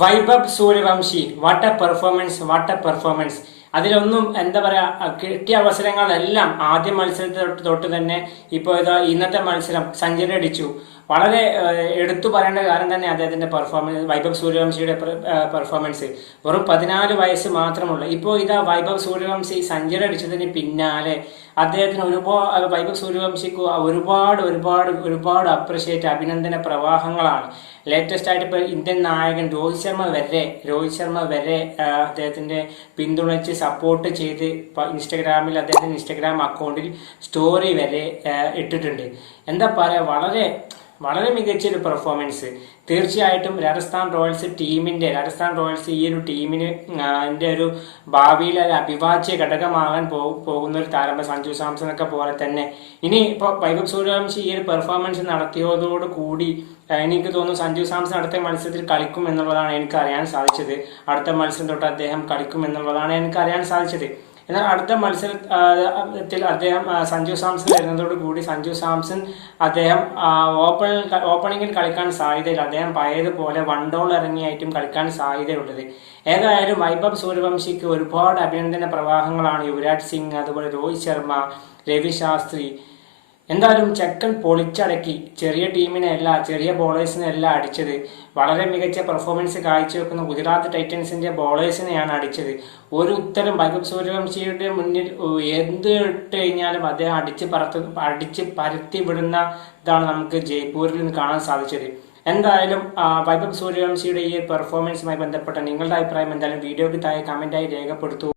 Vaibhav Suryavanshi what a performance what a performance അതിലൊന്നും എന്താ പറയാ കിട്ടിയ അവസരങ്ങളെല്ലാം ആദ്യ മത്സരത്തിൽ തൊട്ട് തന്നെ ഇപ്പോൾ ഇതാ ഇന്നത്തെ മത്സരം സെഞ്ചുറി അടിച്ചു. വളരെ എടുത്തു പറയേണ്ട കാര്യം തന്നെ അദ്ദേഹത്തിന്റെ പെർഫോമൻസ് വൈഭവ് സൂര്യവംശിയുടെ പെർഫോമൻസ് വെറും പതിനാല് വയസ്സ് മാത്രമുള്ള ഇപ്പോൾ ഇതാ വൈഭവ് സൂര്യവംശി സെഞ്ചുറി അടിച്ചതിന് പിന്നാലെ അദ്ദേഹത്തിന് ഒരുപാട് വൈഭവ് സൂര്യവംശിക്ക് ഒരുപാട് ഒരുപാട് ഒരുപാട് അപ്രിഷിയേറ്റ് അഭിനന്ദന പ്രവാഹങ്ങളാണ്. ലേറ്റസ്റ്റ് ആയിട്ട് ഇപ്പോൾ ഇന്ത്യൻ നായകൻ രോഹിത് ശർമ്മ വരെ രോഹിത് ശർമ്മ വരെ അദ്ദേഹത്തിന്റെ പിന്തുണച്ച് സപ്പോർട്ട് ചെയ്ത് ഇൻസ്റ്റഗ്രാമിൽ അദ്ദേഹത്തിന്റെ ഇൻസ്റ്റഗ്രാം അക്കൗണ്ടിൽ സ്റ്റോറി വരെ ഇട്ടിട്ടുണ്ട്. എന്താ പറയുക വളരെ വളരെ മികച്ച ഒരു പെർഫോമൻസ് തീർച്ചയായിട്ടും രാജസ്ഥാൻ റോയൽസ് ടീമിന്റെ രാജസ്ഥാൻ റോയൽസ് ഈ ഒരു ടീമിന് ഒരു ഭാവിയിൽ ഒരു അഭിവാച്യ ഘടകമാകാൻ പോകുന്ന ഒരു താരം സഞ്ജു സാംസൺ ഒക്കെ പോലെ തന്നെ. ഇനി ഇപ്പോൾ വൈഭവ് സൂര്യവംശി ഈ ഒരു പെർഫോമൻസ് നടത്തിയതോട് കൂടി എനിക്ക് തോന്നുന്നു സഞ്ജു സാംസൺ അടുത്ത മത്സരത്തിൽ കളിക്കും എന്നുള്ളതാണ് എനിക്ക് അറിയാൻ സാധിച്ചത്. അടുത്ത മത്സരം തൊട്ട് അദ്ദേഹം കളിക്കും എന്നുള്ളതാണ് എനിക്ക് അറിയാൻ സാധിച്ചത്. എന്നാൽ അടുത്ത മത്സരത്തിൽ അദ്ദേഹം സഞ്ജു സാംസൺ വരുന്നതോട് കൂടി സഞ്ജു സാംസൺ അദ്ദേഹം ഓപ്പൺ ഓപ്പണിങ്ങിൽ കളിക്കാൻ സാധ്യതയില്ല. അദ്ദേഹം പഴയതുപോലെ വൺ ഡോൾ ഇറങ്ങിയായിട്ടും കളിക്കാൻ സാധ്യതയുള്ളത്. ഏതായാലും വൈഭവ് സൂര്യവംശിക്ക് ഒരുപാട് അഭിനന്ദന പ്രവാഹങ്ങളാണ് യുവരാജ് സിംഗ് അതുപോലെ രോഹിത് ശർമ്മ രവി ശാസ്ത്രി എന്തായാലും ചെക്കൻ പൊളിച്ചടക്കി. ചെറിയ ടീമിനെ അല്ല ചെറിയ ബോളേഴ്സിനെ എല്ലാം അടിച്ചത്. വളരെ മികച്ച പെർഫോമൻസ് കാഴ്ചവെക്കുന്ന ഗുജറാത്ത് ടൈറ്റൻസിന്റെ ബോളേഴ്സിനെയാണ് അടിച്ചത്. ഒരു ഉത്തരം വൈഭവ് സൂര്യവംശിയുടെ മുന്നിൽ എന്ത് ഇട്ട് കഴിഞ്ഞാലും അദ്ദേഹം അടിച്ച് പറത്ത് അടിച്ച് പരത്തി വിടുന്ന ഇതാണ് നമുക്ക് ജയ്പൂരിൽ നിന്ന് കാണാൻ സാധിച്ചത്. എന്തായാലും വൈഭവ് സൂര്യവംശിയുടെ ഈ പെർഫോമൻസുമായി ബന്ധപ്പെട്ട നിങ്ങളുടെ അഭിപ്രായം എന്തായാലും വീഡിയോയ്ക്ക് താഴെ കമന്റായി രേഖപ്പെടുത്തൂ.